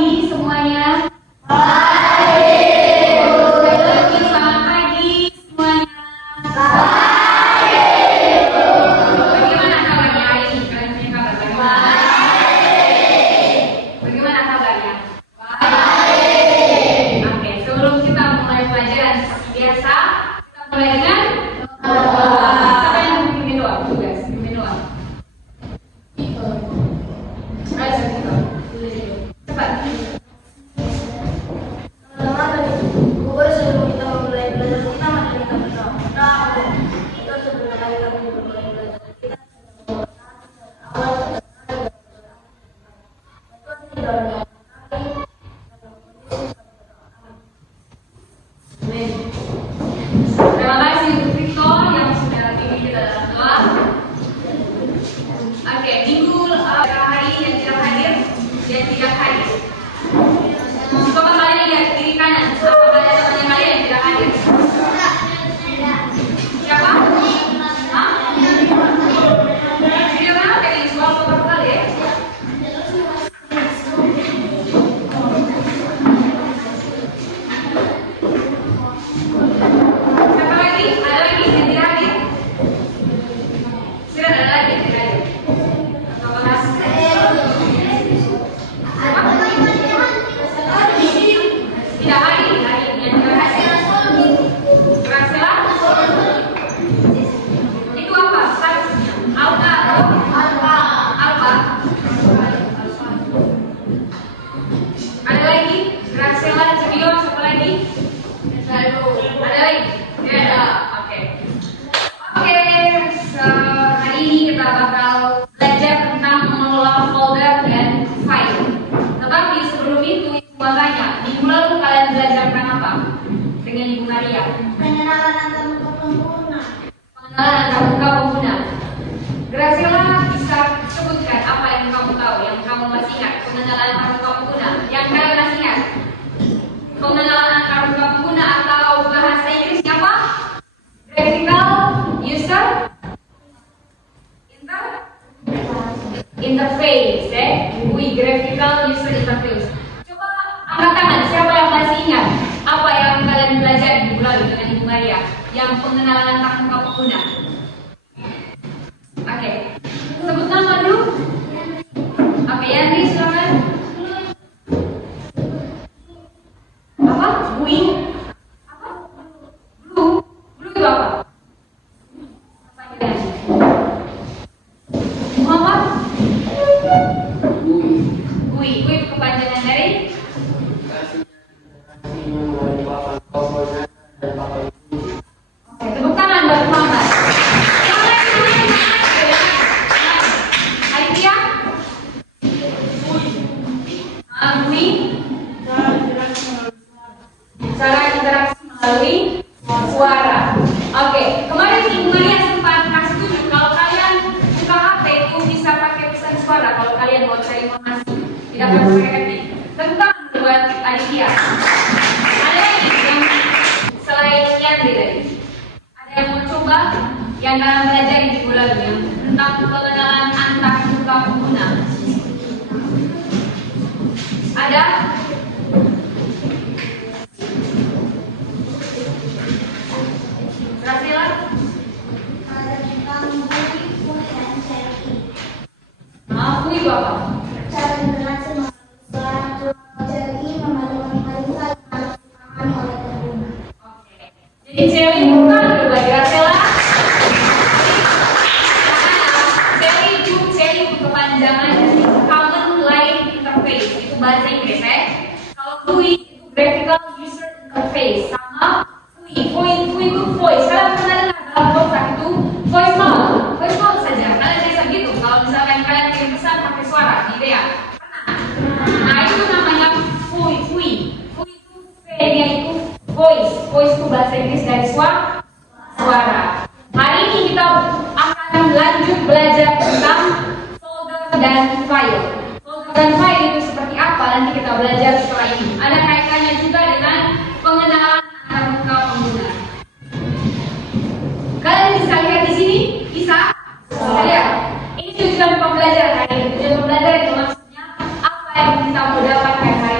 pagi semuanya. Selamat pagi semuanya. Bagaimana kabarnya hari ini? Kalian punya kabar bagaimana? Bagaimana kabarnya? Oke, sebelum kita mulai pelajaran seperti biasa, kita mulai dengan siapa yang memimpin doa? Tugas memimpin doa. Cepat. Terima kasih untuk Victor yang sudah bimbing kita dalam doa. Oke, minggu hari ini yang tidak hadir dan tidak hadir. Coba kalian lihat kiri kanan, apakah ada temannya kalian yang tidak hadir? Siapa? Hah? Tidak ada yang soal beberapa kali ya? Siapa lagi? Ada lagi yang tidak hadir? Sudah ada lagi yang tidak hadir? Atau bahas? Tidak hadir, yang tidak hadir. Graciela? Itu apa? Statusnya? Alpha atau? Alpha. Ada lagi? Graciela, Junior, siapa lagi? Ada lagi? Tidak ada. Oke, hari ini kita bakal belajar tentang mengelola folder dan file. Tetapi sebelum itu, makanya minggu lalu kalian belajar tentang apa? Dengan Ibu Maria. Pengenalan antar muka pengguna. Pengenalan antar muka pengguna. Graciela bisa sebutkan apa yang kamu tahu, yang kamu masih ingat pengenalan antar muka pengguna, yang kalian masih ingat. Pengenalan antar muka pengguna atau bahasa Inggrisnya apa? Graphical user interface, graphical user interface. Coba angkat tangan, siapa yang masih ingat apa yang kalian belajar di bulan dengan Ibu Maria, yang pengenalan antar muka pengguna? Oke, sebut nama dulu. Oke, Yandri silakan. Apa? Bui? Apa? Blue? Blue itu apa? Muhammad? Bui itu kepanjangan dari? Oke, tepuk tangan buat Muhammad. Aitia? Bui? Cara interaksi melalui suara. Oke, kemarin Ibu Maria sempat kasih tunjuk kalau kalian buka HP itu bisa pakai pesan suara kalau kalian mau cari informasi, tidak perlu pakai ketik. Tentang buat Aditya. Ada lagi yang selain Yandri tadi? Ada yang mau coba yang kalian belajar di bulan yang tentang pengenalan antar muka pengguna? Ada? Graciela? Ada tentang bui dan selfie. Bui itu apa? Cara interaksi melalui selfie membantu mengenali file yang harus dipahami oleh pengguna. Oke. Jadi Celi bukan berubah Graciela. Celi itu kepanjangan dari Common Line Interface, itu bahasa Inggris ya. Kalau GUI itu Graphical User Interface, sama GUI itu voice. Kalian pernah dengar dalam WhatsApp itu voice note saja. Kalian bisa gitu. Kalau misalkan kalian kirim pesan pakai suara, gitu ya. Nah itu namanya GUI. GUI itu V-nya itu voice. Voice itu bahasa Inggris dari suara. Hari ini kita akan lanjut belajar tentang folder dan file. Folder dan file itu seperti apa? Nanti kita belajar setelah ini. Ada kaitannya juga dengan pengenalan antar muka pengguna. Kalian bisa lihat di sini? Bisa lihat. Ini tujuan pembelajaran hari ini. Tujuan pembelajaran itu maksudnya apa yang kita mau dapatkan hari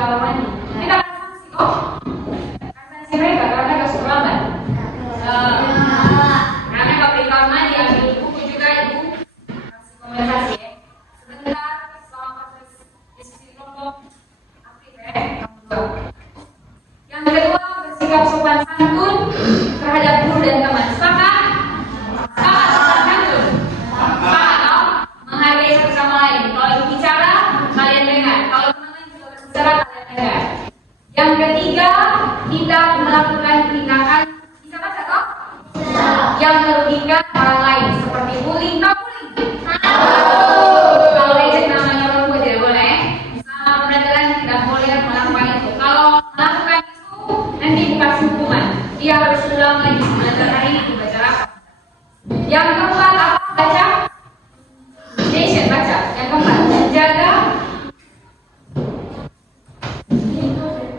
kamar mandi. Kita akan sanksi kok. Sanksi mereka karena gak suka lambat. Karena kalau di kamar mandi ambil buku juga ibu kasih kompensasi ya. Sebentar selama proses diskusi kelompok aktif ya. Yang kedua, bersikap sopan santun terhadap guru dan teman. Sepakat? Sepakat sopan santun. Sepakat dong? Menghargai satu sama lain. Kalau ibu bicara, kalian dengar. Kalau teman-teman juga berbicara, kalian dengar. Yang ketiga, tidak melakukan tindakan bisa baca toh? Yang merugikan orang lain seperti bullying. Tahu bullying? Kalau lecet namanya orang tua tidak boleh. Sama pembelajaran tidak boleh melakukan itu. Kalau melakukan itu nanti dikasih hukuman. Dia harus ulang lagi belajar hari ini baca apa? Yang keempat apa? Baca. Nation baca. Yang keempat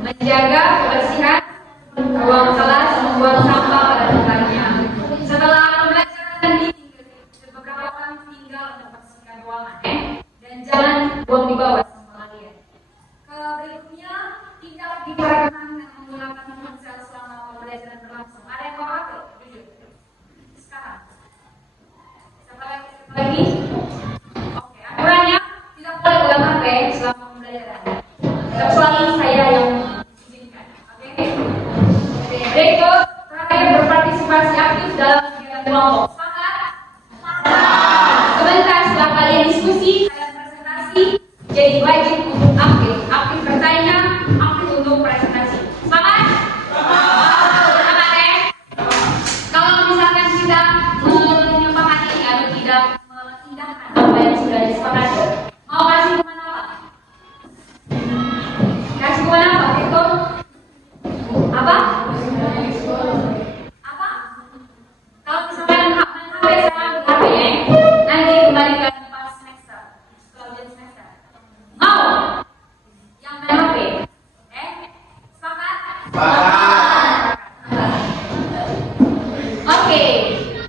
menjaga kebersihan ruang kelas, membuang sampah pada tempatnya. Setelah pembelajaran nanti beberapa orang tinggal untuk membersihkan ruangan dan jangan buang di bawah sampah kalian. Berikutnya tidak diperkenankan menggunakan ponsel selama pembelajaran berlangsung. Ada yang mau pakai? Jujur. Sekarang. Siapa lagi? Oke, aturannya tidak boleh pegang HP selama pembelajaran. Kecuali saya yang izinkan. Oke. Berikut terakhir berpartisipasi aktif dalam kegiatan kelompok. Sepakat? Sebentar setelah kalian diskusi, kalian presentasi, jadi wajib untuk aktif. Aktif bertanya, aktif untuk presentasi. Sepakat? Sepakat ya? Kalau misalkan kita menyepakati atau tidak mengindahkan apa yang sudah disepakati, mau kasih kemana apa? Kasih kemana apa? Itu apa? Apa? Kalau misalkan sampai sekarang HP ya, nanti kembalikan pas semester, setelah ujian semester. Mau? Yang main HP? Sepakat? Oke,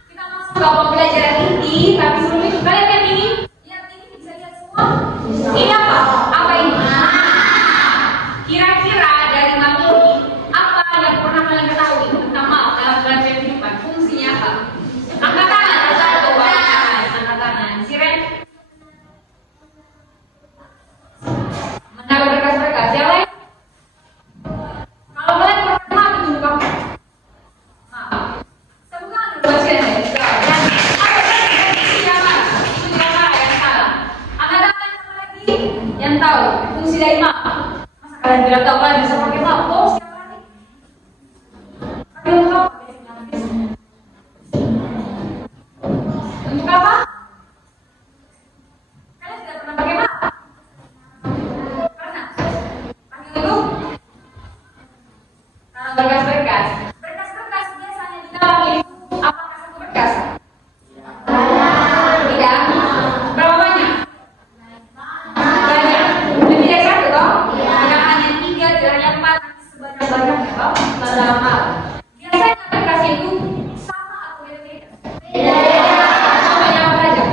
kita masuk ke pembelajaran inti, tapi sebelum itu kalian lihat ini? Lihat ini bisa lihat semua? Ini apa? Apa ini? Kira-kira dari map ini apa yang pernah kalian ketahui tentang map dalam belajar kehidupan? Fungsinya apa? Angkat tangan, angkat tangan. Siren? Menaruh berkas-berkas. Yang lain? Kalau kalian pernah map itu bukan map. Sebuah bagian ya. Yang tahu fungsi dari map. Masa kalian tidak tahu kalian bisa pakai map? Oh, siapa nih? Pakai map. Untuk apa? Kalian tidak pernah pakai map? Pernah? Pakai untuk? Berkas-berkas. Berkas-berkas biasanya di dalam itu apakah satu berkas? Tidak. Berapa banyak? Banyak. Lebih dari satu toh? Tidak hanya 3, tidak hanya 4, nanti sebanyak-banyaknya toh? Dalam hal. Biasanya berkas itu sama atau beda-beda? Sama yang apa saja?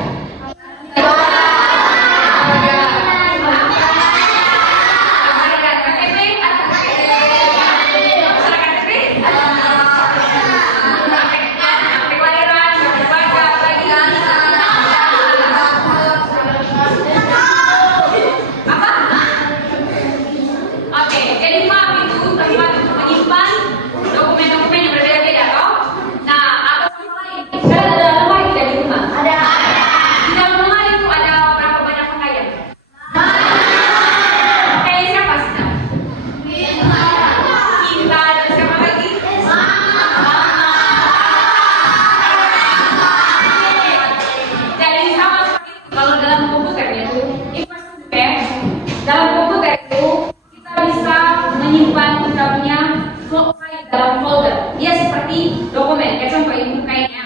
Dalam folder, dia seperti dokumen. Kayak contoh ini buka ini,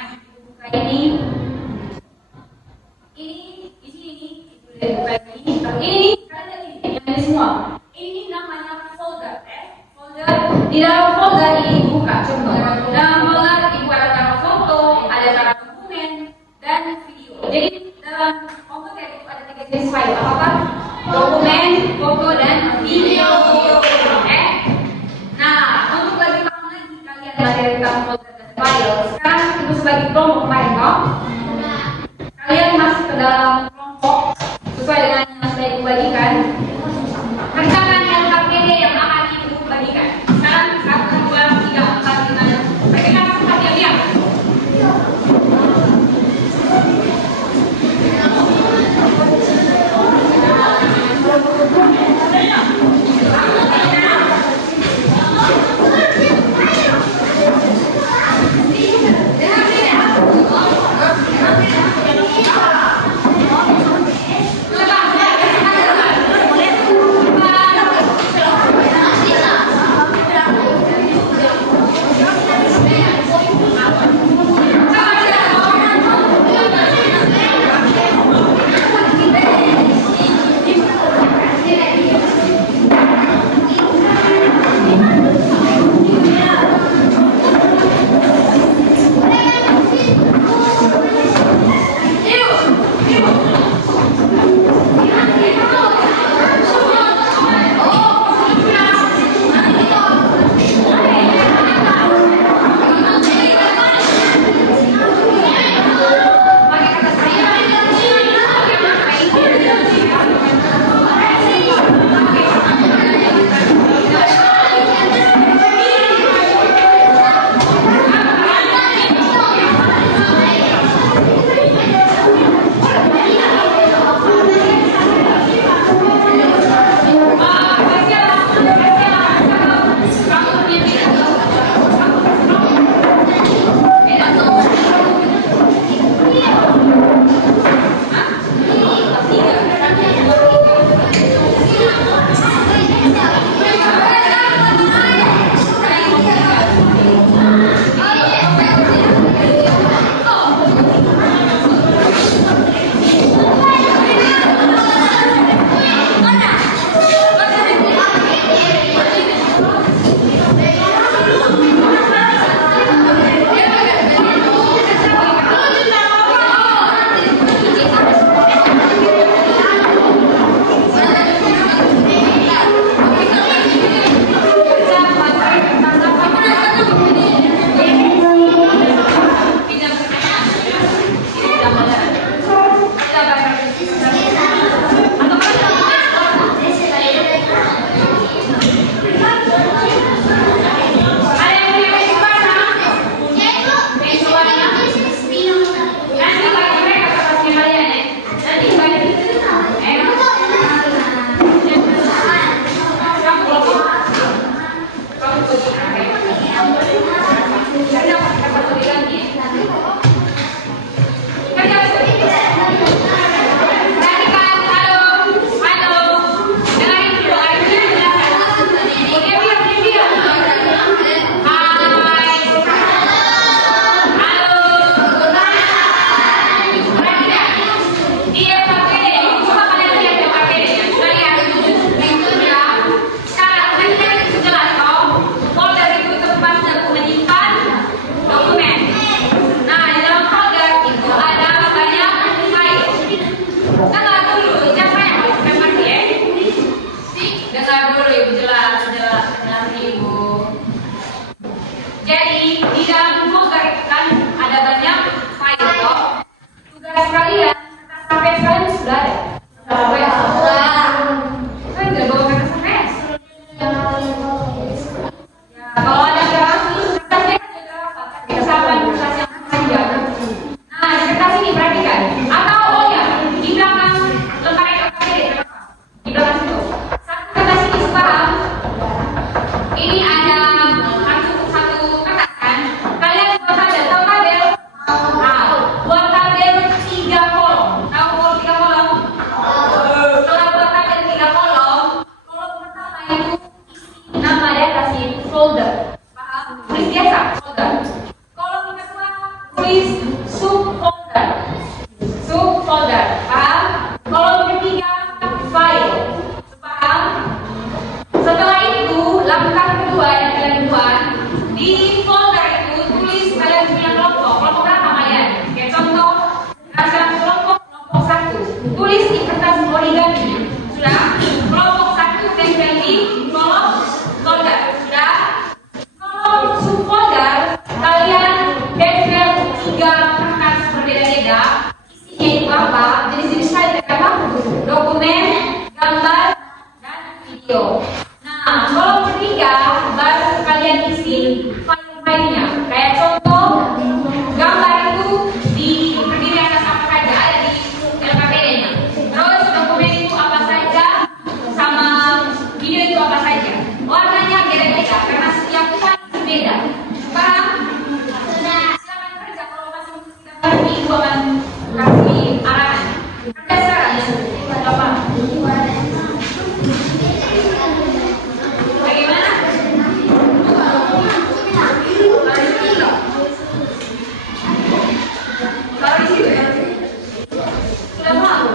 buka ini di sini, buka ini, kalian lihat ini, yang ini semua. Ini namanya folder, folder. Di dalam folder ini buka, contoh. Dalam folder ibu ada taruh foto, ada taruh dokumen dan video. Jadi dalam komputer itu ada 3 jenis file, apa? Dokumen, foto dan video. file. Sekarang itu sebagai kelompok kemarin kok. Kalian masuk ke dalam kelompok sesuai dengan yang sudah dibagikan. Kerjakan LKPD yang akan ibu bagikan. Sekarang 1, 2, 3, 4, 5. Mereka cepat diam-diam. Nah, kolom ketiga baru kalian isi file-filenya. Kayak contoh gambar itu terdiri atas apa saja ada di LKPD-nya. Terus dokumen itu apa saja, sama video itu apa saja. Warnanya beda-beda karena setiap file berbeda. Sekarang silakan kerja kalau masih tidak ngerti, ibu akan kasih arahan. Kerja sekarang apa? Bagaimana? Kalau di situ ya? Sudah mau?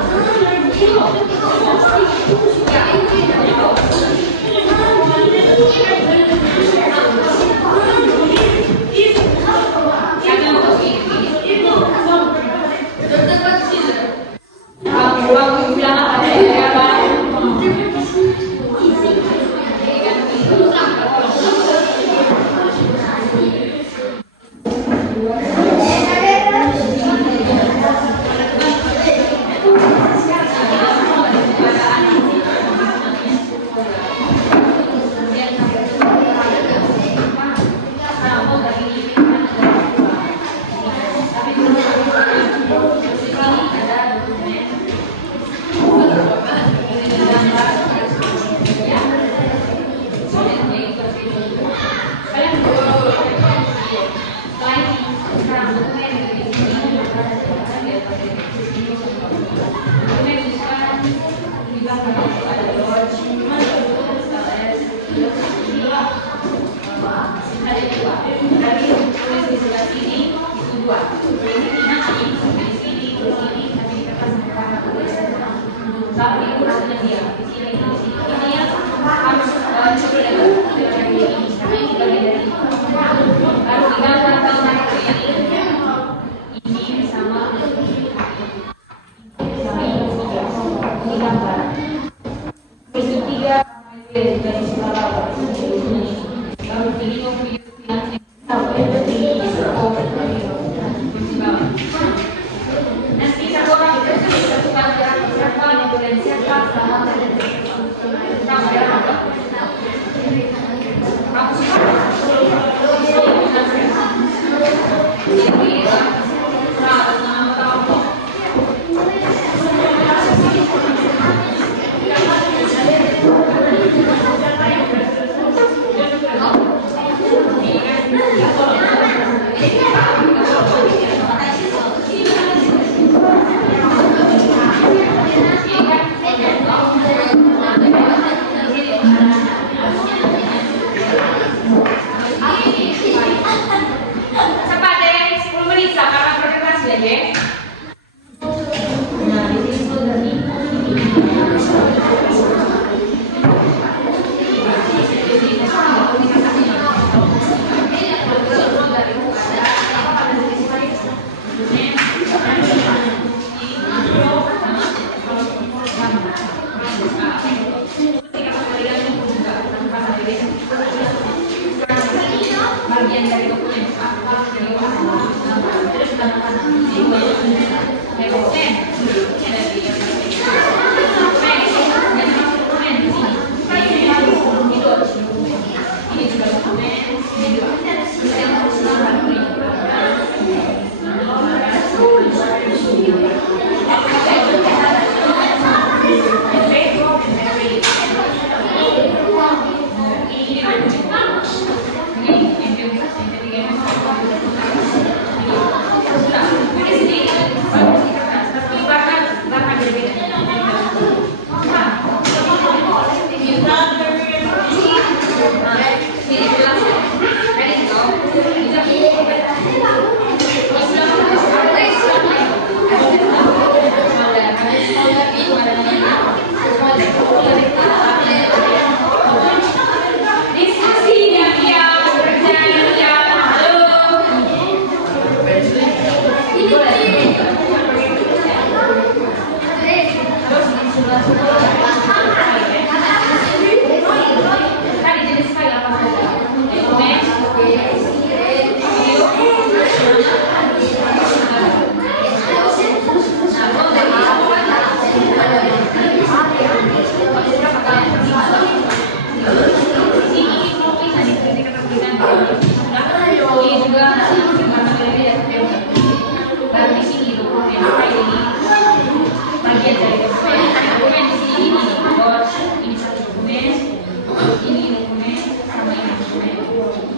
ini dokumen sama ini dokumen.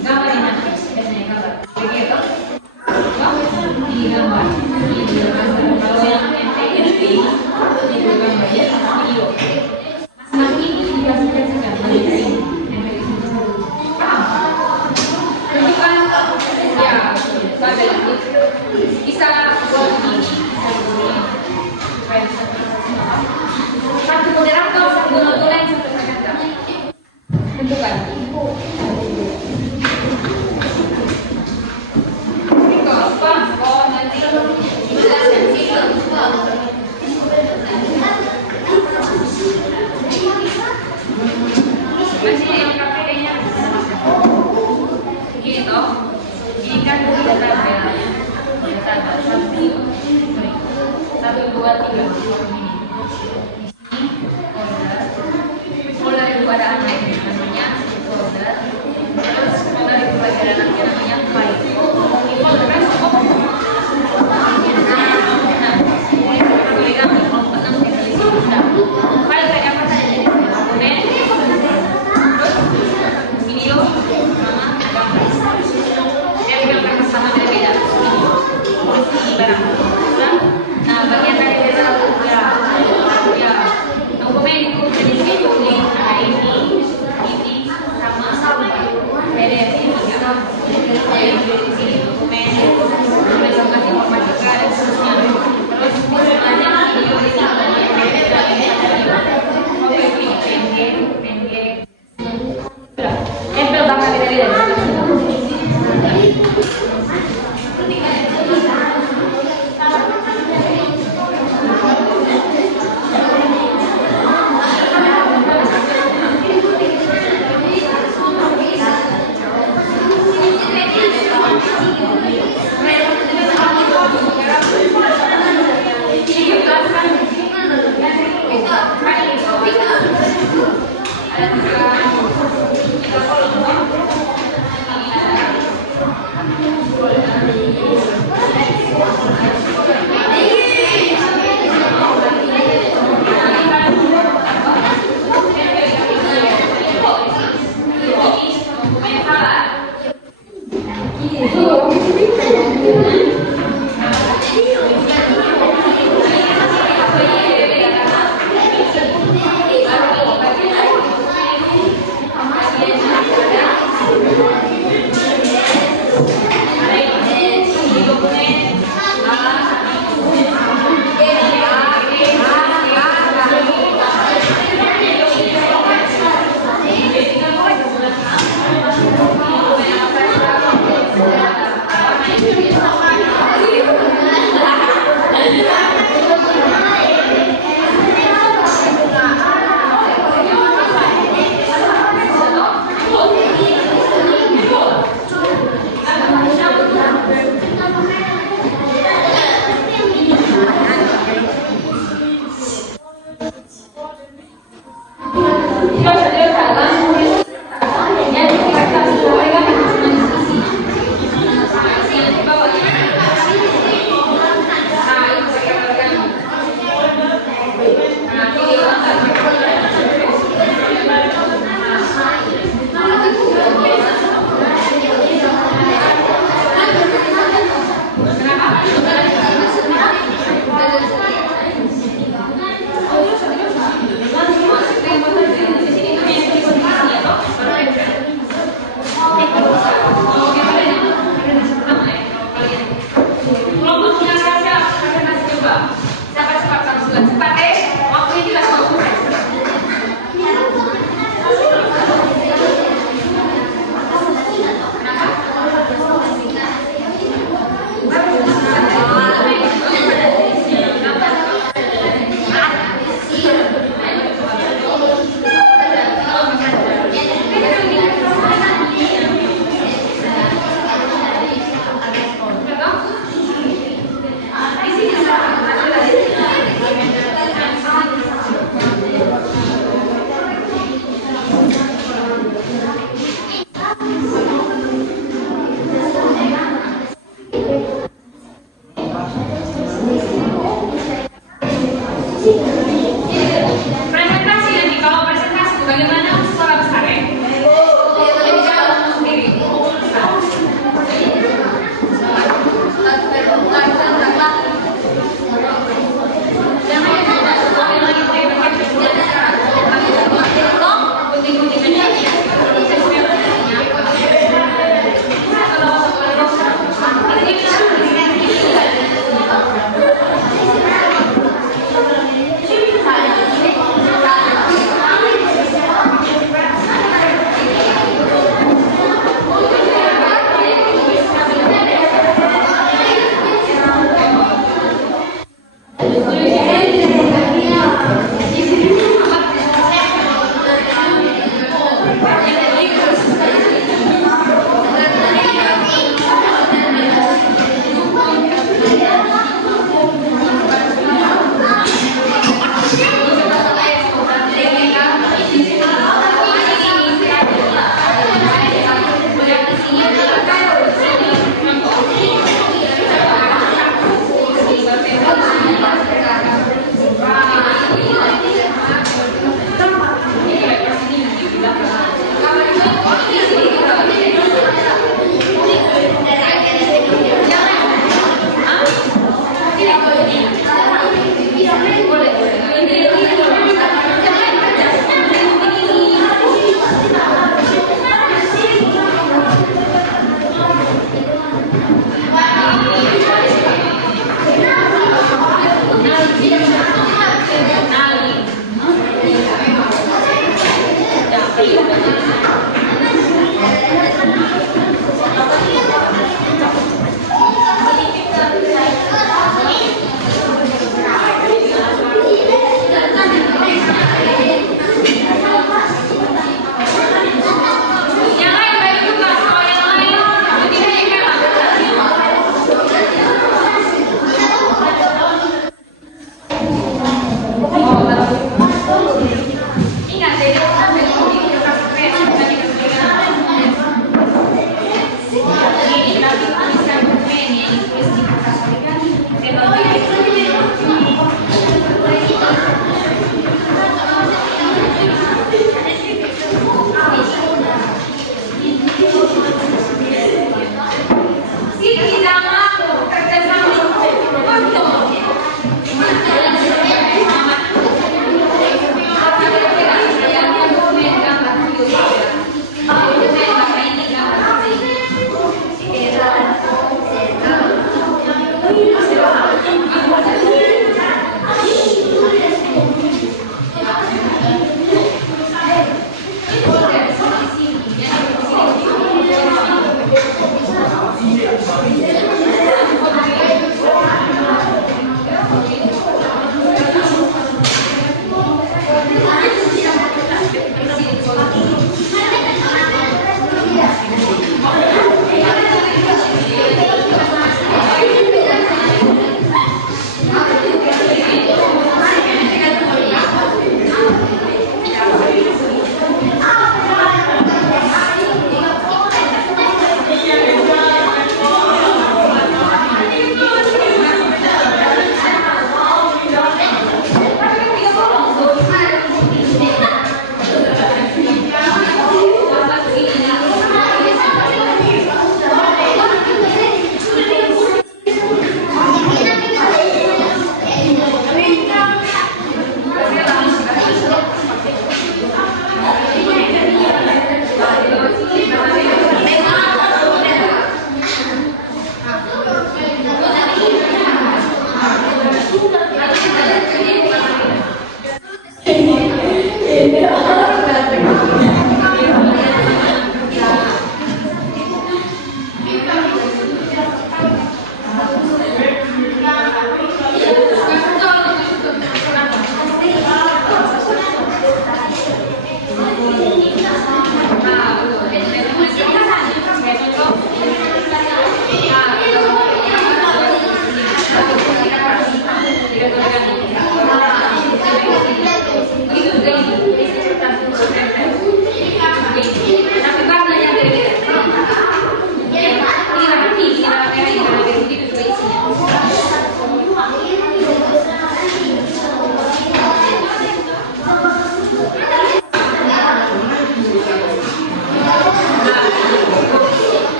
Gambar di mana? Biasanya gambar. Begitu. Di gambar. Ini gambar. Kalau yang MTNP itu gambar ya video. Mas ini dikasihkan juga dari MTNP. Paham? Itu kan ya ada bisa satu moderator, satu notulen, satu kata. Tentukan. Itu apa? Oh nanti menjelaskan sih. Masih yang KPK-nya gitu. Ini kan data tabelnya. Data satu dua tiga. Folder itu ada anak namanya folder, terus folder itu bagian anaknya namanya file. Di folder kan file kayak apa saja jadi dokumen, terus video sama gambar. Dia gambar sama beda video, ini barang. Nah bagian tadi kita ya dokumen itu jenisnya itu ada ini sama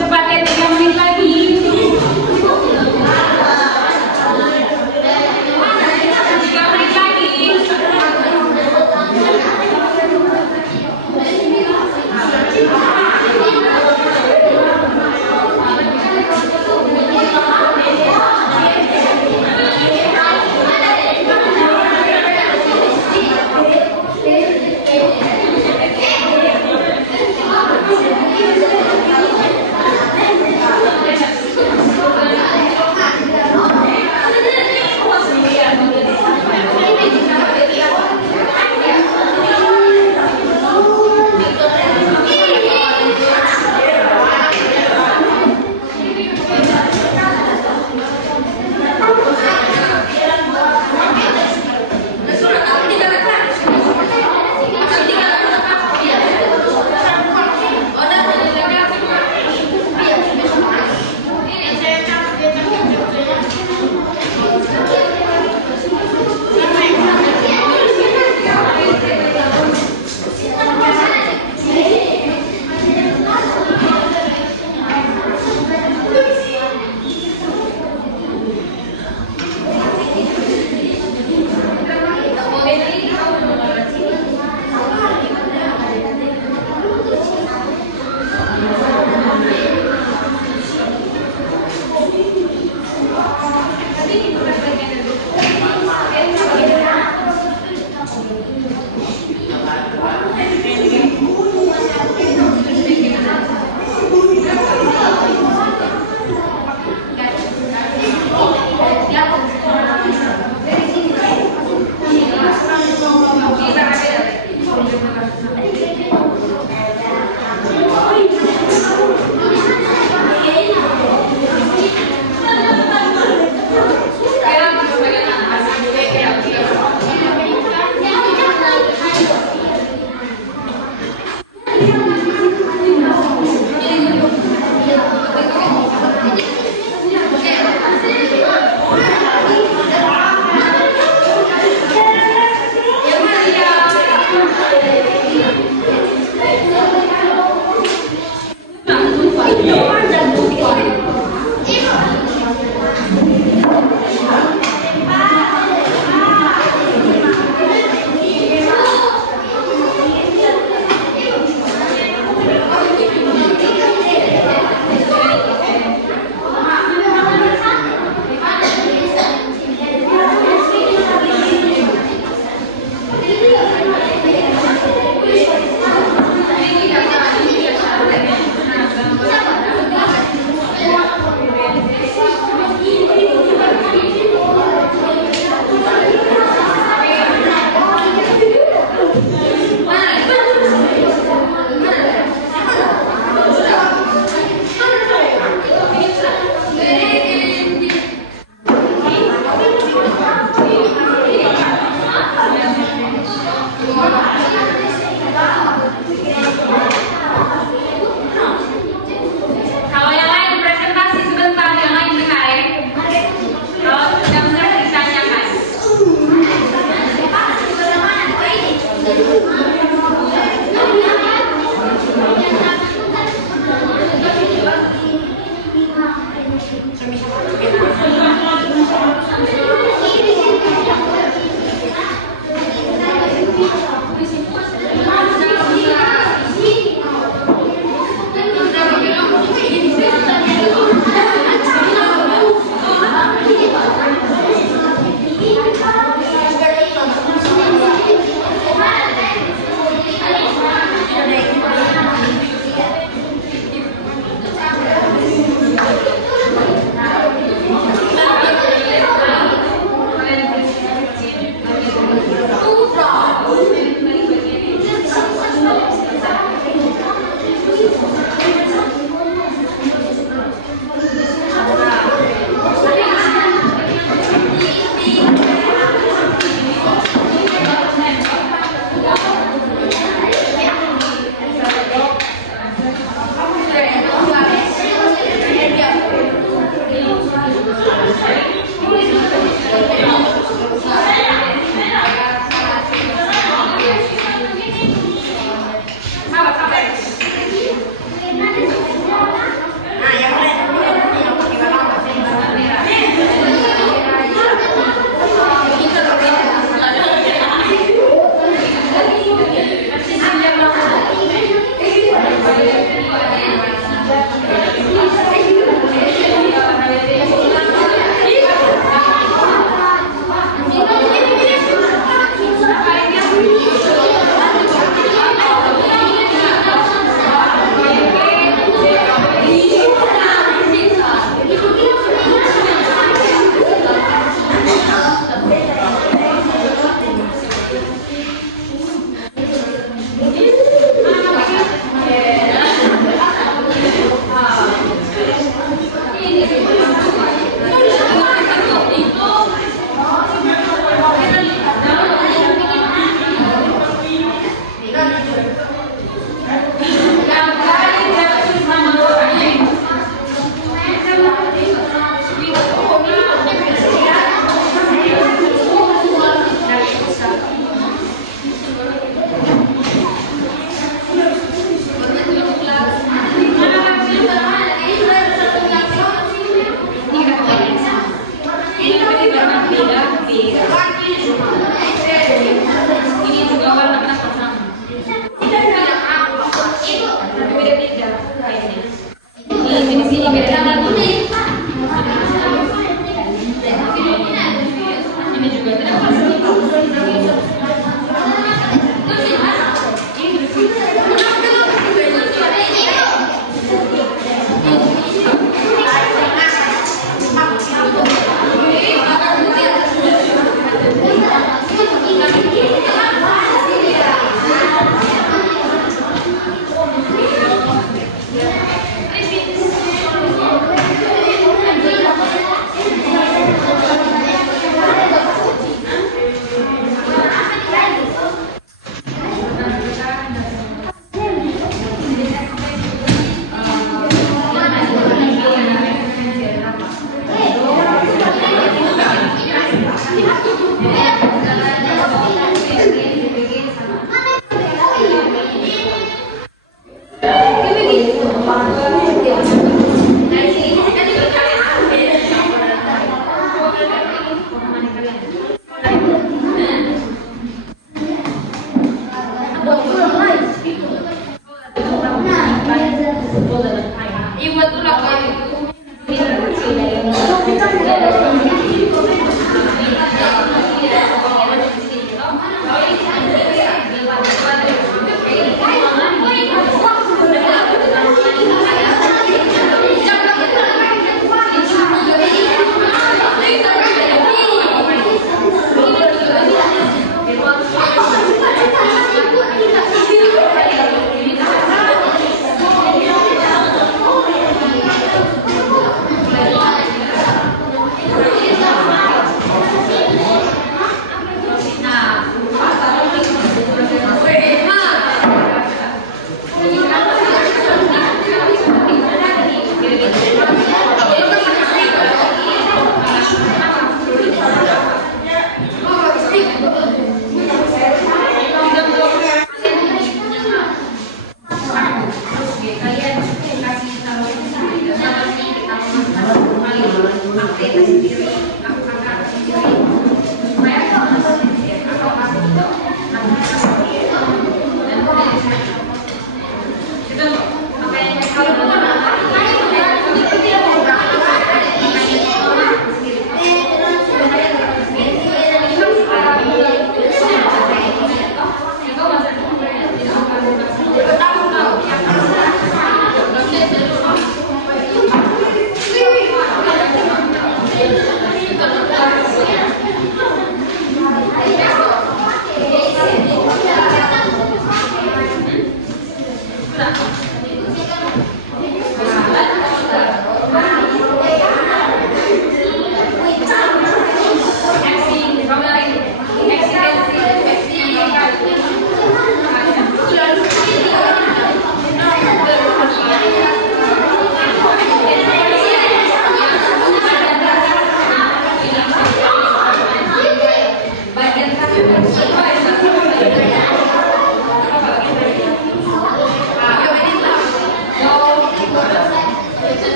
Cepat ya, 3 menit lagi. 3 menit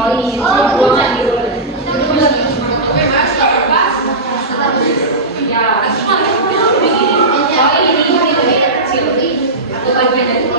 buangan gitu. Ya, ini kecil. Atau bagian dari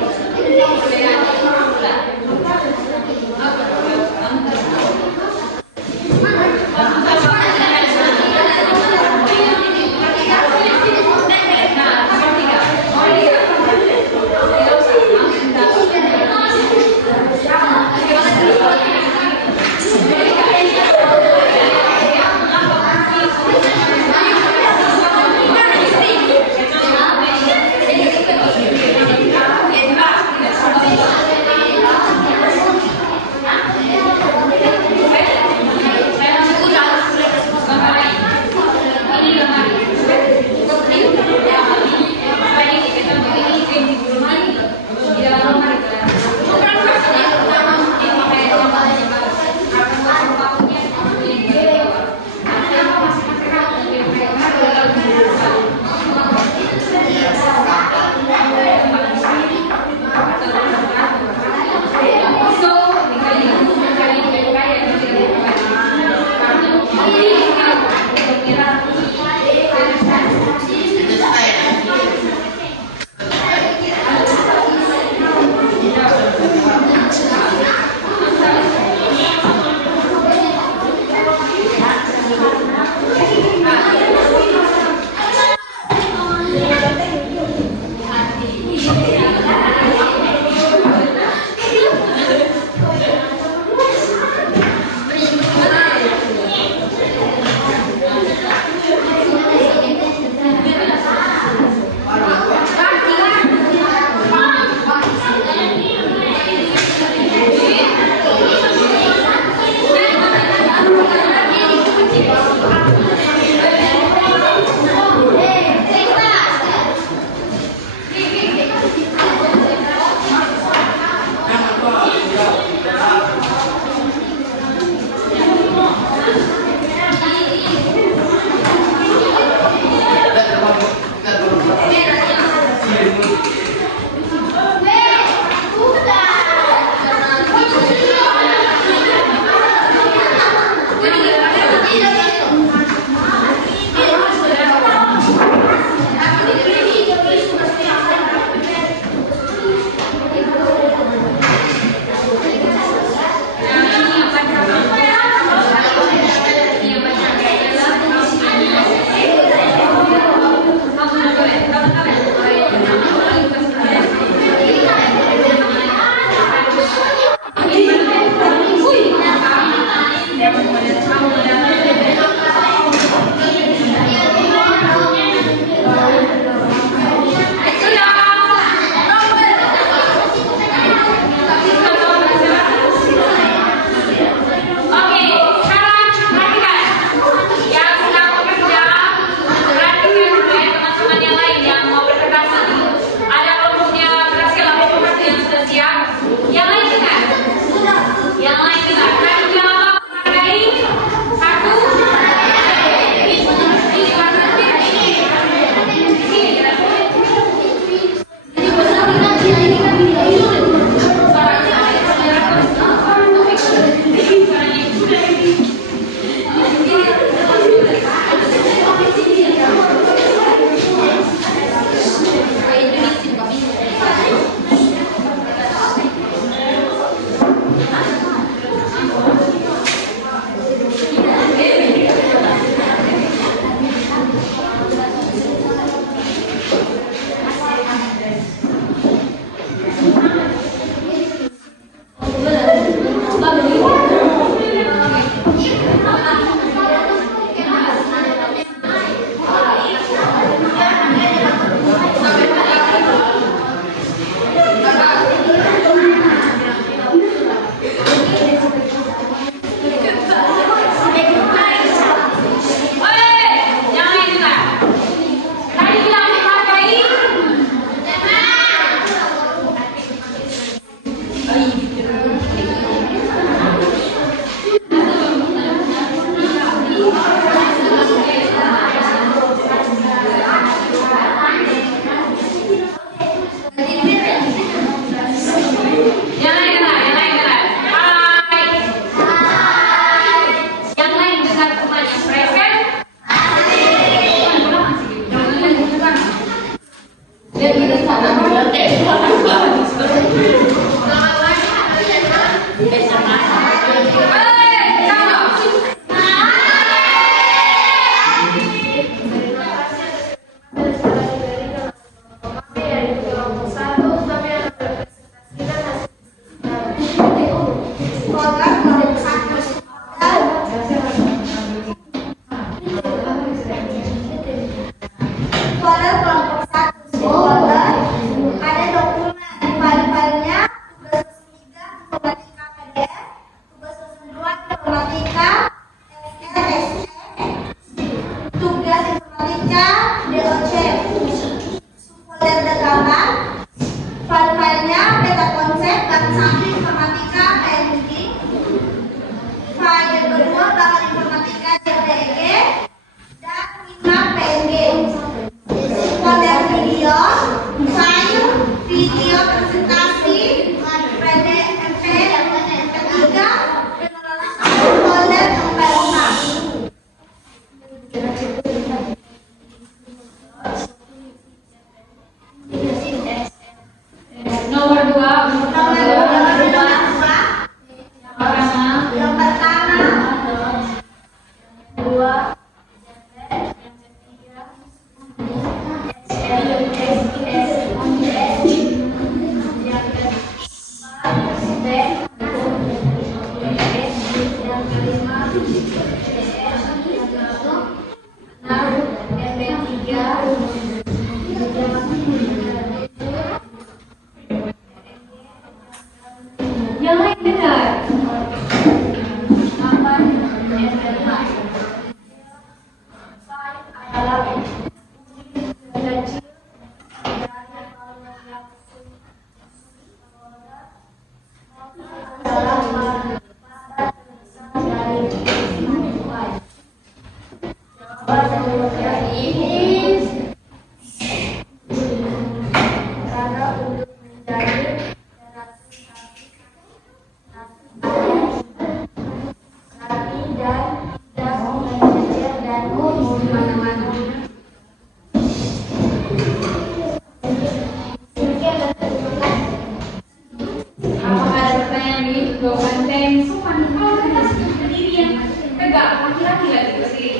banteng, sopan. Kalau kita sudah berdiri yang tegak, laki-laki lagi berdiri.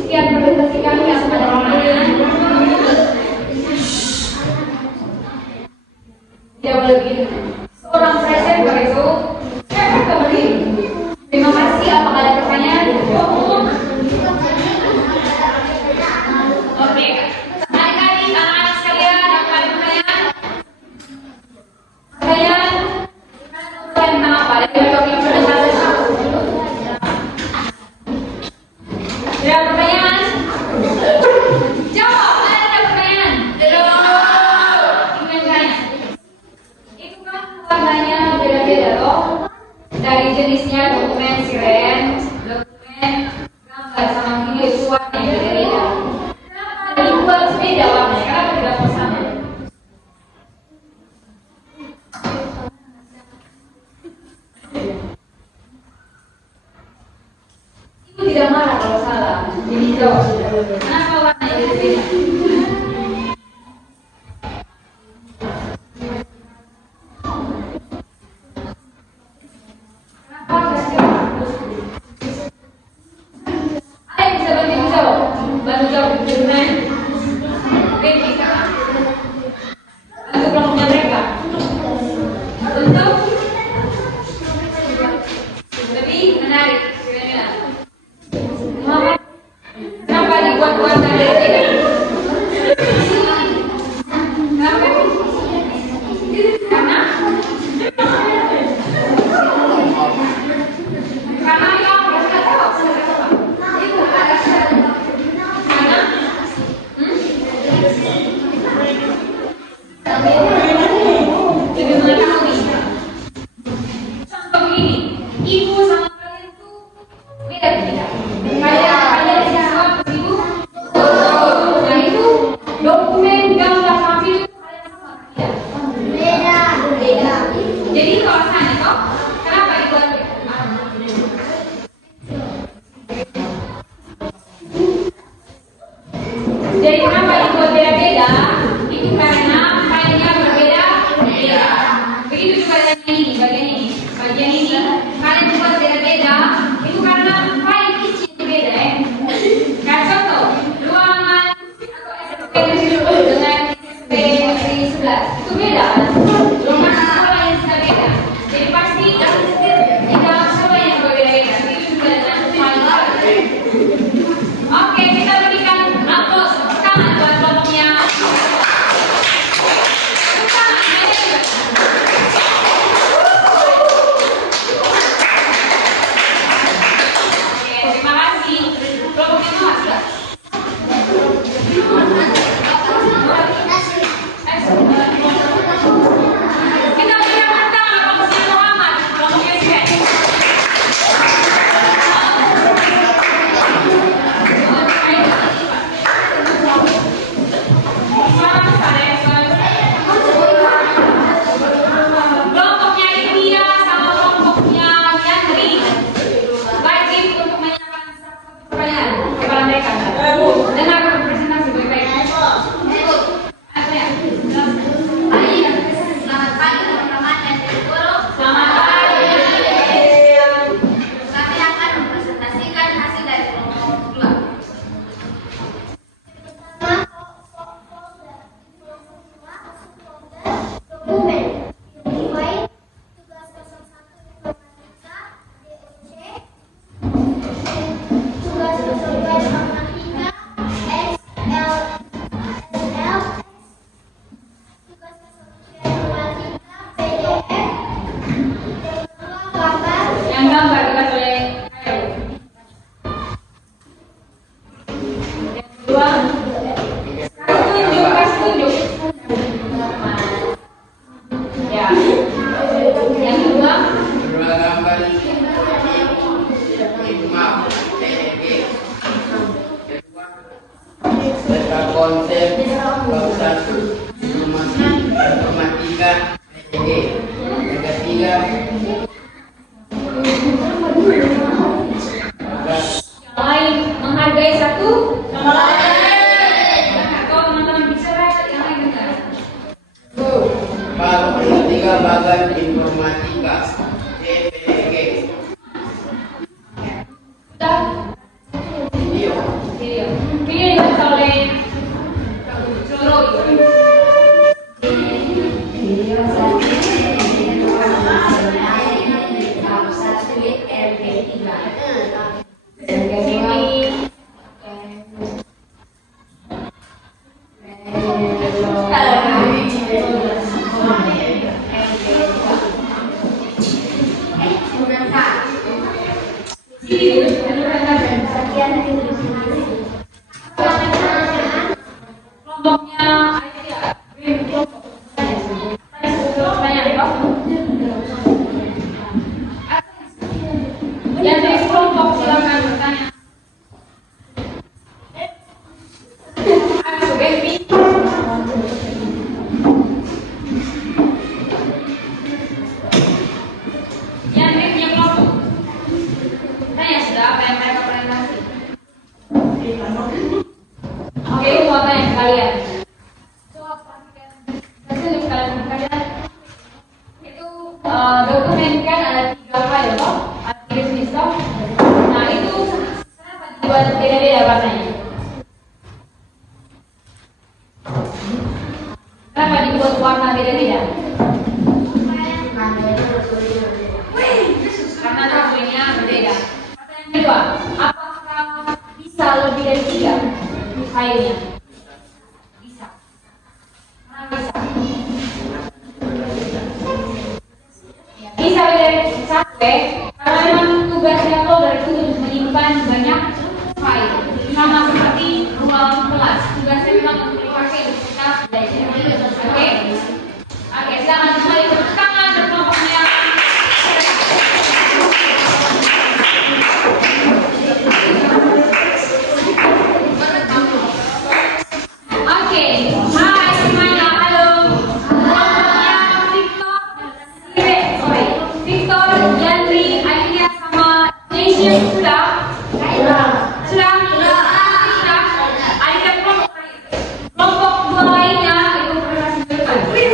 Sekian presentasi kami yang pada orang tidak lebih seorang presenter itu siapa kembali. Terima kasih. Apakah ada pertanyaan? Oke, adik-adik, anak-anak sekalian, apakah ada pertanyaan? Pertanyaan tentang apa? Dari topik yang pernah saya ada pertanyaan? Jawab, ada pertanyaan? Gimana? Itu kan warnanya beda-beda loh. Dari jenisnya dokumen siren, dokumen gambar sama video itu warnanya beda-beda. Kenapa dibuat beda warnanya? Kenapa tidak sama? Ibu tidak marah kalau salah. Jadi jawab. Kenapa warnanya beda-beda? Ada yang bisa bantu jawab? Bantu jawab dengan Benny. Bantu kelompoknya mereka. Untuk lebih menarik. Kenapa dibuat warna beda? Kenapa? Karena lebih mengetahui. Contoh ini, ibu sama kalian tuh beda-beda. Kayak kalian siswa ibu, nah itu dokumen gambar sama video itu kalian sama tidak? Beda. Jadi kalau sana toh, kenapa dibuat beda? Jadi kenapa dibuat beda-beda? Itu karena filenya berbeda. Begitu juga dengan ini, bagian ini, kalian buat beda-beda. Itu karena file isinya beda ya. Kayak contoh, ruangan atau SPP dengan SPP 11 itu beda kan? Ruangan sekolah yang sudah beda. Jadi pasti di dalam sekolah yang berbeda-beda. Begitu juga dengan file. Oke, kita berikan aplaus tangan buat kelompoknya. Terima kasih. Kelompoknya Mas. Kita berikan tangan kelompoknya Muhammad. Kelompoknya Sven. Kelompoknya India sama kelompoknya Yandri wajib untuk menyiapkan satu pertanyaan kepada mereka. Dengar presentasi baik-baik. Apa ya? Selamat pagi teman-teman dan guru. Selamat pagi. Kami akan mempresentasikan hasil dari kelompok 2. Dokumen Unify tugas 01 informatika DOC tugas 02 informatika XL SL tugas 03 informatika PDF gambar Yang gambar kita boleh ayo. Yang kedua, kasih tunjuk. Ya. Yang kedua, gambar peta konsep bab 1 informatika PTG. Yang ketiga sayurnya? Bisa. Bisa. Ya, bisa deh, capek. Karena memang tugasnya folder itu untuk menyimpan banyak file. Sama seperti ruang kelas. Tugasnya memang untuk dipakai untuk kita belajar. Oke? Oke, silakan kembali ke tangan dan kelompoknya. Oke, hai semuanya, halo. Kelompoknya Victor, Yandri, Ailia sama Nesya sudah? Sudah? Ada kelompok dua lainnya itu presentasi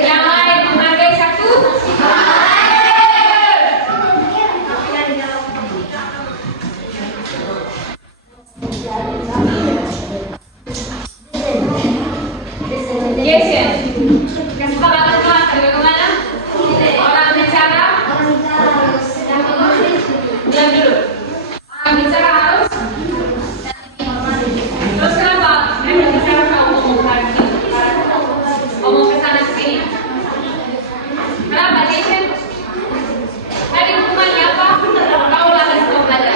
yang lain menghargai satu. Yes, yes. Kesepakatan kelas bagaimana? Orang bicara diam dulu. Orang bicara harus. Terus kenapa? Mereka bicara mau ngomong lagi, ngomong ke sana ke sini. Kenapa, Jason? Tadi hukumannya apa? Kau lagi mau belajar.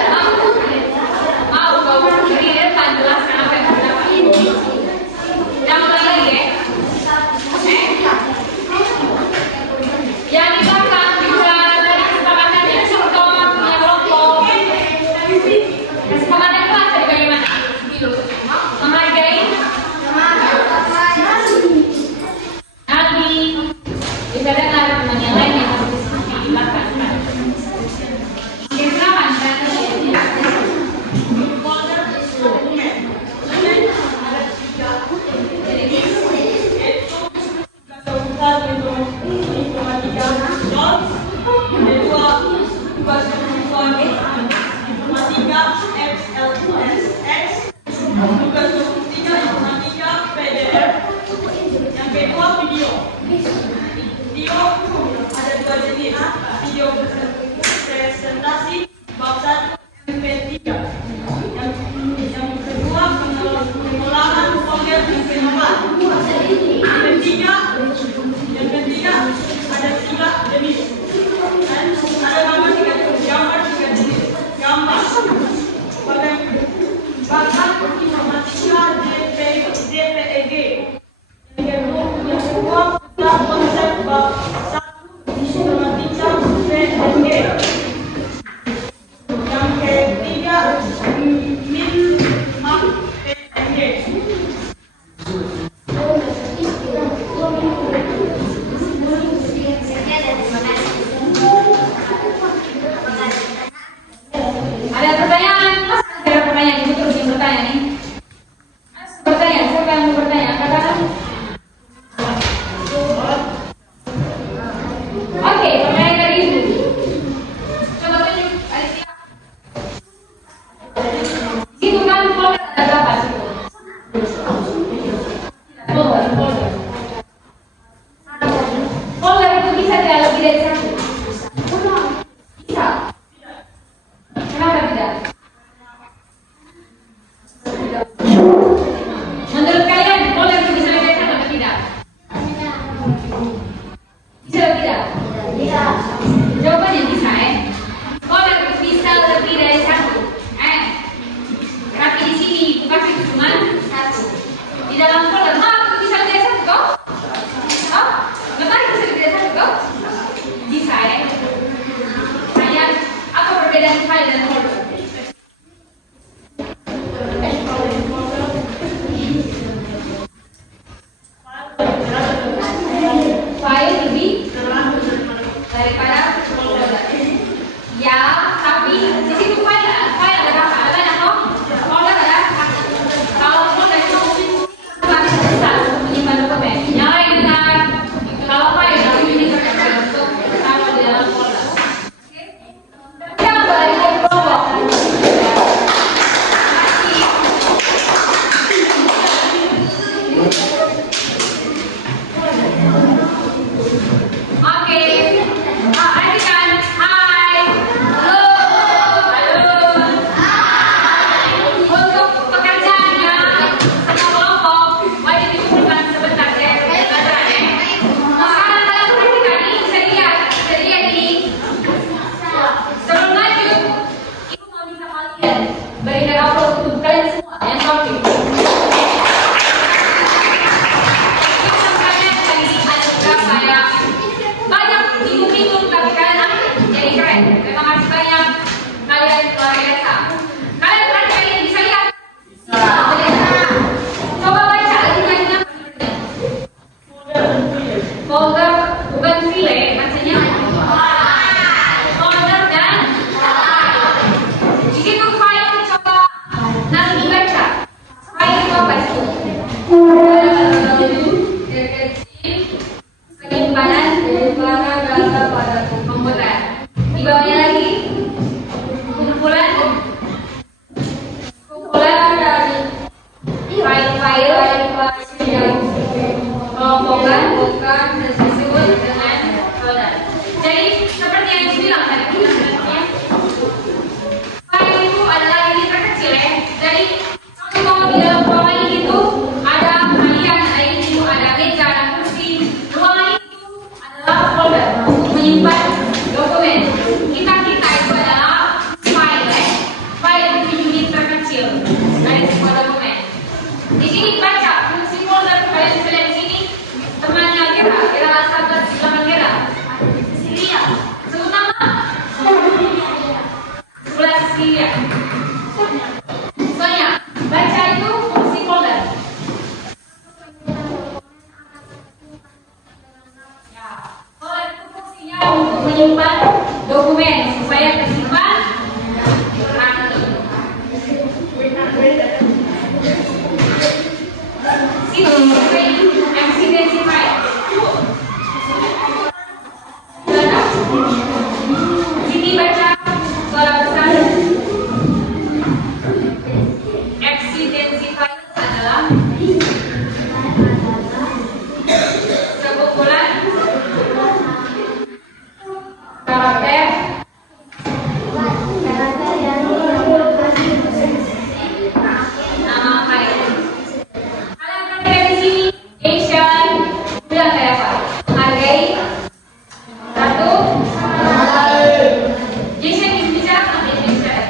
Mau kau berdiri di depan jelaskan apa yang kita dapat. Jangan lagi ya. Yang di belakang bisa dari kesepakatannya contoh punya kelompok. Kesepakatan kelas tadi bagaimana? Menghargai nanti bisa dengar teman yang lain yang harus diskusi di belakang. Oke, silakan. Video ada dua jenis, video presentasi bab 1 MP3. Yang kedua pengulangan folder MP4. Yang ketiga ada 3 jenis. Dan ada gambar 3 jenis. Gambar bahkan informatika JPEG. Yang kedua konsep bab 1 informatika PNG. Yang ketiga min-map PNG. Ada pertanyaan? Ada pertanyaan, ibu terus yang bertanya nih. Bertanya, siapa yang mau bertanya? Katakan. Oke, pertanyaan dari ibu. Coba tunjuk, Alicia. Situ kan folder ada berapa situ? Folder. Folder itu bisa tidak lebih dari satu? Bisa. Kenapa tidak? Menurut kalian folder itu bisa lebih dari satu atau tidak? Bisa atau tidak? Jawabannya bisa folder itu bisa lebih dari satu. Tapi di sini bukan cuma satu. Di dalam folder itu bisa lebih dari satu. yang kelompokkan bukan disebut dengan folder. Jadi seperti yang dibilang tadi, file itu adalah unit terkecil ya. Jadi contoh di dalam ruangan ini itu ada kalian, ada ini, ada meja, ada kursi. Ruangan itu adalah folder untuk menyimpan dokumen. Kita itu adalah file ya. File itu unit terkecil dari sebuah dokumen. Di sini baca fungsi folder, kalian bisa lihat di sini temannya Gera sahabat di belakang Gera. Cecilia, sebut nama. Sebelah Cecilia. Soalnya baca itu fungsi folder. Ya, folder itu fungsinya untuk menyimpan dokumen supaya tersimpan rapi. Eksistensi file. Sini baca suara besar. Eksistensi file adalah sekumpulan karakter nama file. Kalian perhatikan di sini, Asian bilang kayak apa? Hargai satu. Jason bicara sama Jason.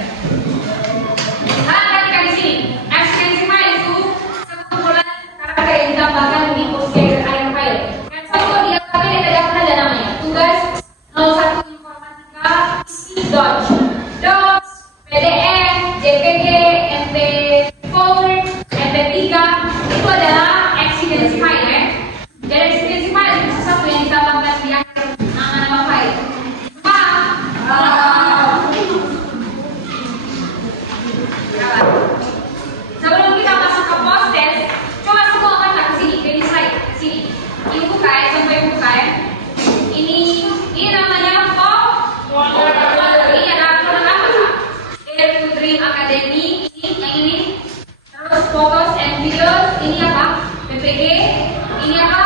Kalian perhatikan di sini, eksistensi file itu sekumpulan karakter yang ditambahkan di posisi akhir file. Dan contoh di AKP tadi apa ada namanya? Tugas 01 informatika isi docs, PDF, JPG, MP4, MP3 itu adalah eksistensi file ya. Jadi eksistensi file itu sesuatu yang ditambahkan di akhir nama-nama file. Sebelum kita masuk ke proses, coba semua angkat ke sini, ke slide ke sini. Ini buka ya, sampai buka ya. Ini namanya folder. Ini ada folder apa Kak? Dare to Dream Academy. Yang ini. Terus photos and videos. Ini apa? PPG. Ini apa?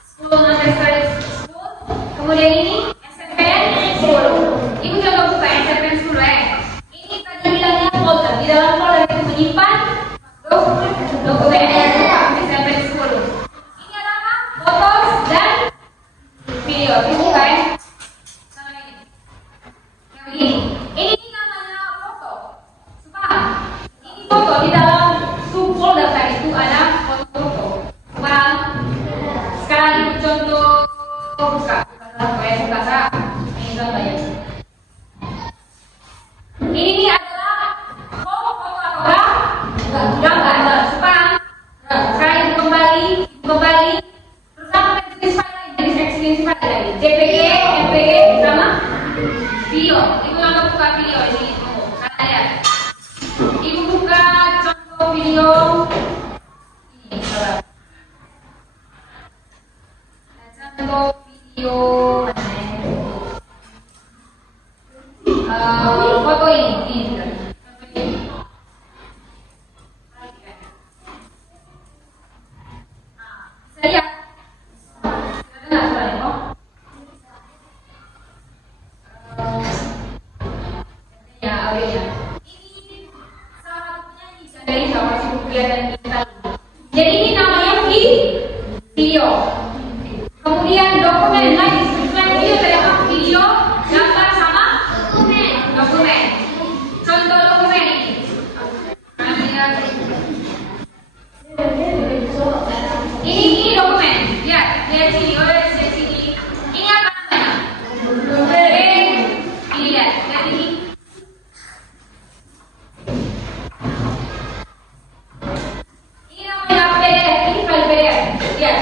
School Undergraduate School. Kemudian ini SMPN School. Ibu coba buka SMPN School ya. Ini tadi bilangnya folder. Di dalam folder itu menyimpan dokumen SMPN School. Ini ada apa? Fotos dan video. Ibu buka ya. Sama ini. Yang begini. Ini namanya foto. Supaya ini foto di dalam subfolder tadi itu ada foto-foto. Bang, sekarang ibu contoh buka. Buka. Ini contohnya. Ini adalah foto atau gambar. Supaya sekarang ibu kembali. Terus apa jenis file lain? Jenis eksistensi file lagi. JPG, MPG sama video. Ibu langsung buka video di sini. Kalian lihat. Ibu buka contoh video. Ini coba. Contoh video foto ini. Contoh ini. Bisa lihat. Kita dengar suaranya kok. Ya, audionya. Ini salah satu penyanyi dari Jawa Timur kelihatan di Italia. Jadi ini namanya video. Kemudian dokumen lagi selain video tadi apa? Video, gambar sama dokumen. Contoh dokumen ini. Ini dokumen. Lihat sini, lihat sini. Ini apa namanya? Ini lihat ini. Ini namanya PDF, ini file PDF. Lihat.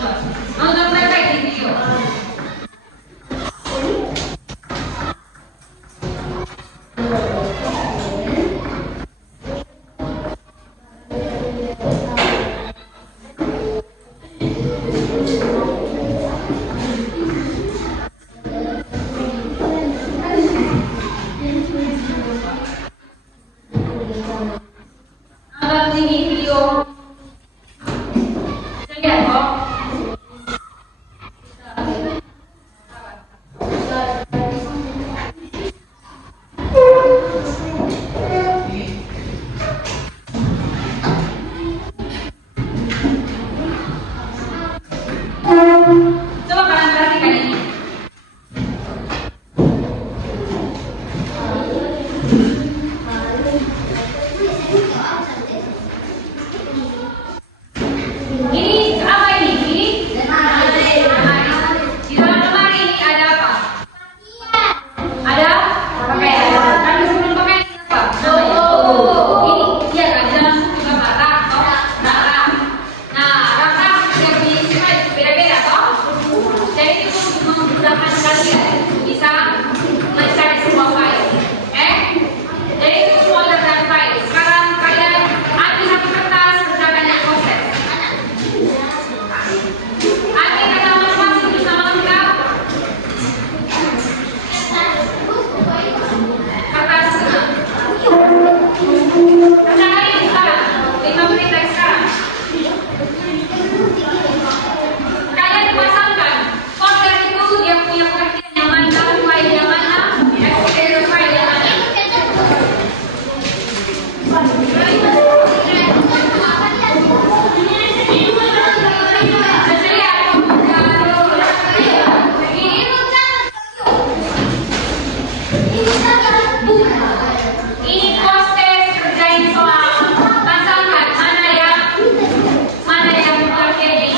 nonton. Nonton baik-baik di video. Nonton ini video. Saya lihat kok. Coba kalian perhatikan ini. Ini apa ini? Ini di dalam lemari ini ada apa? Ada pakaian. Tapi sebelum pakaian ini apa? Ini dia kan di dalam suku juga rak, toh? Rak. Nah, rak yang diisi beda-beda toh. Jadi itu untuk memudahkan kalian bisa mencari semua file. Jadi itu folder dan file. Sekarang kalian ambil satu kertas, kerjakan yang proses. Ambil kata masing-masing bersama lengkap. Kertas setengah. Kerjakan ini sekarang. 5 menit dari sekarang. Kalian pasangkan folder itu dia punya pengertian yang mana, file yang mana, external file yang mana. Ini proses kerjain soal. Pasangkan mana yang pengertian ini.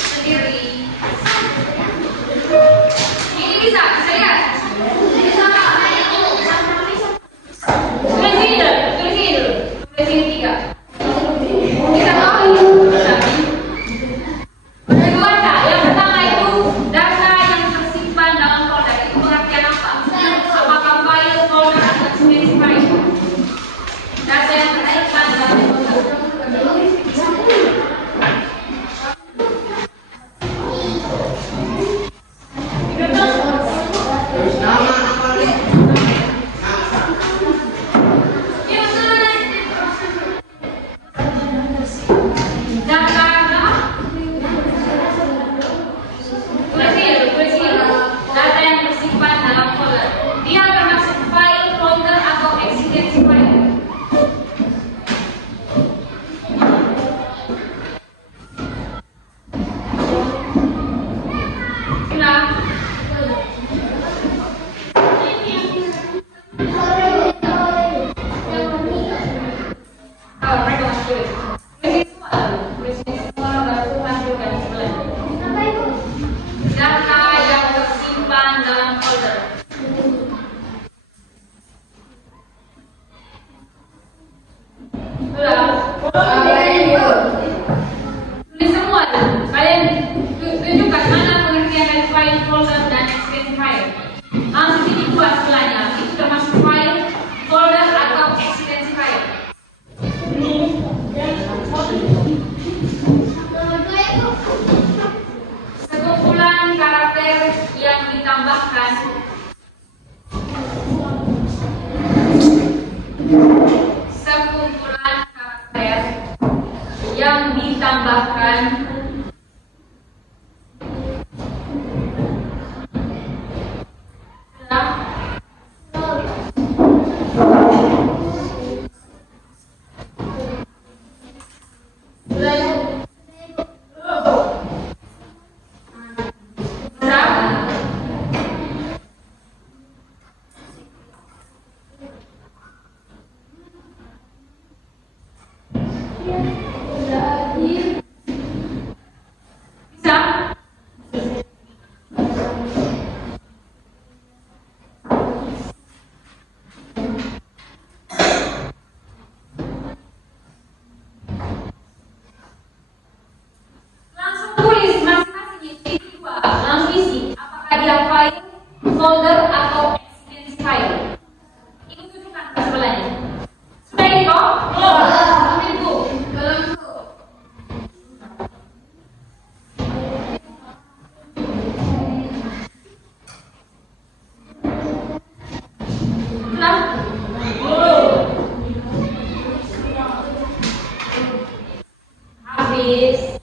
Sendiri. Ini bisa lihat. Tulis ini dulu. Tulis ini 3. Bisa tahu? Bisa. Kedua, yang pertama itu data yang tersimpan dalam folder itu pengertian apa? Apakah file, folder, atau extension file? Data yang tersimpan dalam folder. Terus nama nih? Tulis ini. Data yang tersimpan dalam folder. Dia termasuk file, folder, atau extension file. Sudah. Oh, mereka masih tulis. Tulis ini semua. Tulis ini semua baru hasilkan sebelah. Data yang tersimpan dalam folder. Sudah. Tulis semua tuh. Kalian tunjukkan mana pengertian dari file, folder, dan extension file. Langsung ini buat sebelahnya. Itu termasuk file, folder, atau extension file. Sekumpulan karakter yang ditambahkan. Sekumpulan karakter yang ditambahkan. habis.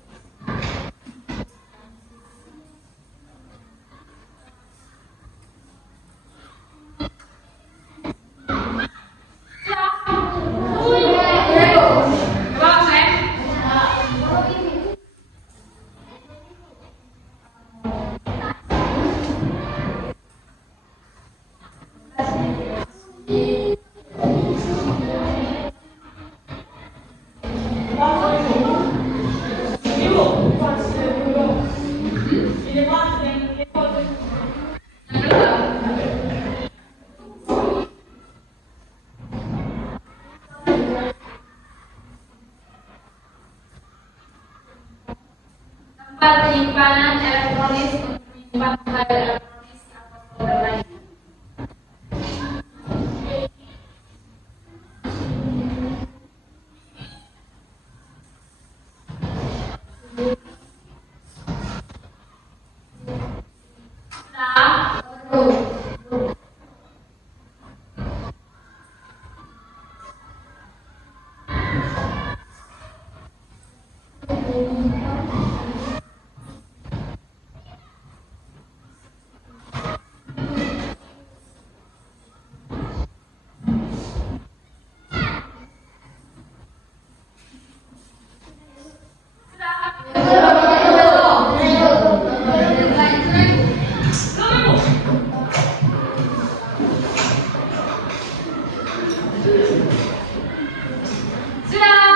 Coba, Sam. Tempat penyimpanan elektronis untuk menyimpan file elektronis atau folder lain. Sudah.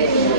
Oke.